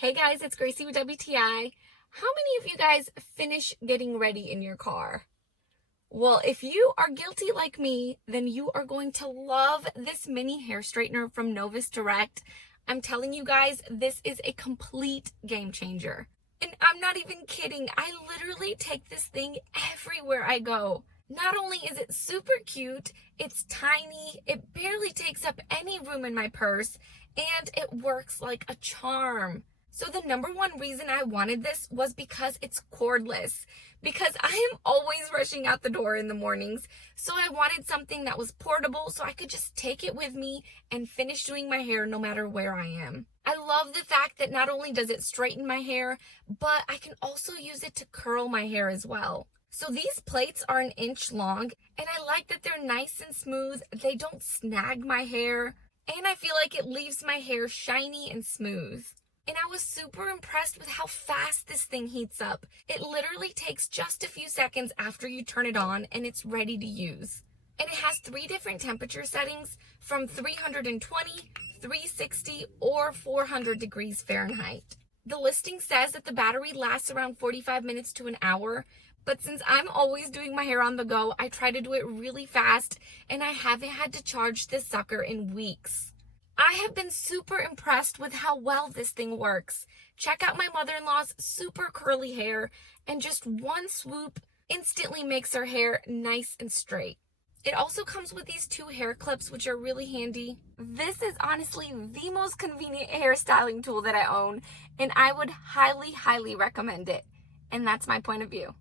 Hey guys, it's Gracie with WTI. How many of you guys finish getting ready in your car? Well, if you are guilty like me, then you are going to love this mini hair straightener from Novus Direct. I'm telling you guys, this is a complete game changer. And I'm not even kidding. I literally take this thing everywhere I go. Not only is it super cute, it's tiny, it barely takes up any room in my purse, and it works like a charm. So the number one reason I wanted this was because it's cordless. Because I am always rushing out the door in the mornings. So I wanted something that was portable so I could just take it with me and finish doing my hair no matter where I am. I love the fact that not only does it straighten my hair, but I can also use it to curl my hair as well. So these plates are 1 inch long, and I like that they're nice and smooth. They don't snag my hair, and I feel like it leaves my hair shiny and smooth. And I was super impressed with how fast this thing heats up. It literally takes just a few seconds after you turn it on and it's ready to use. And it has 3 different temperature settings from 320, 360, or 400 degrees Fahrenheit. The listing says that the battery lasts around 45 minutes to an hour, but since I'm always doing my hair on the go, I try to do it really fast, and I haven't had to charge this sucker in weeks. I have been super impressed with how well this thing works. Check out my mother-in-law's super curly hair, and just one swoop instantly makes her hair nice and straight. It also comes with these 2 hair clips, which are really handy. This is honestly the most convenient hairstyling tool that I own, and I would highly, highly recommend it. And that's my point of view.